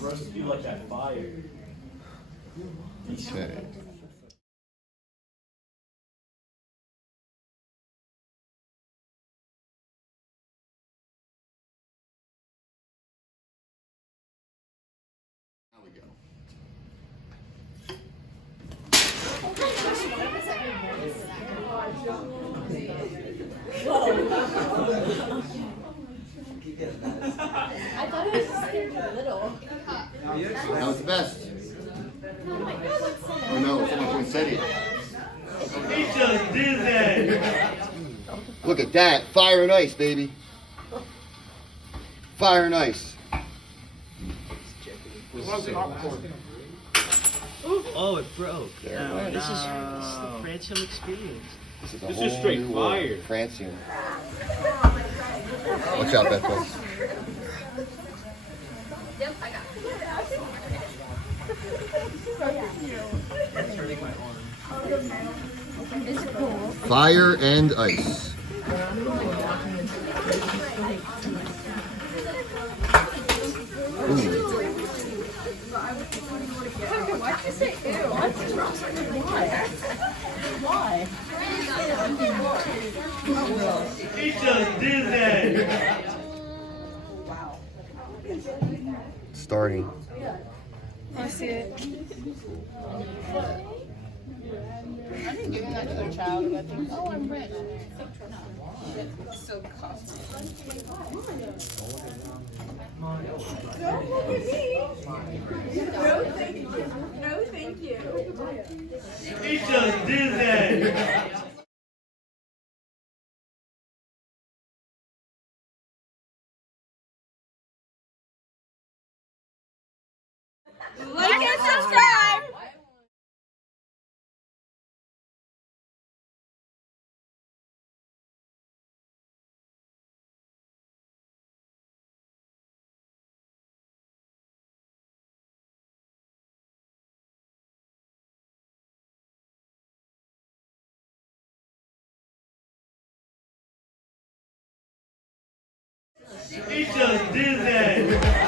for us to feel like that fire. Okay. Now we go. I thought it was just gonna be little. Now it's the best. Oh no, it's almost poinsettia. He just did that. Look at that. Fire and ice, baby. Fire and ice. Oh, it broke. There it This went. is the Francium experience. This is, This is straight new world. fire. Francium. Watch out, that place. Yep, I got it. It's cool. Fire and ice. Ooh. Why'd you say ew? What? Why? He just did that. Wow. Starting. I see it. I've been giving that to a child and I think, oh, I'm rich. It's so costly. No, thank you. No, thank you. He just did that. Like and subscribe. He just did that.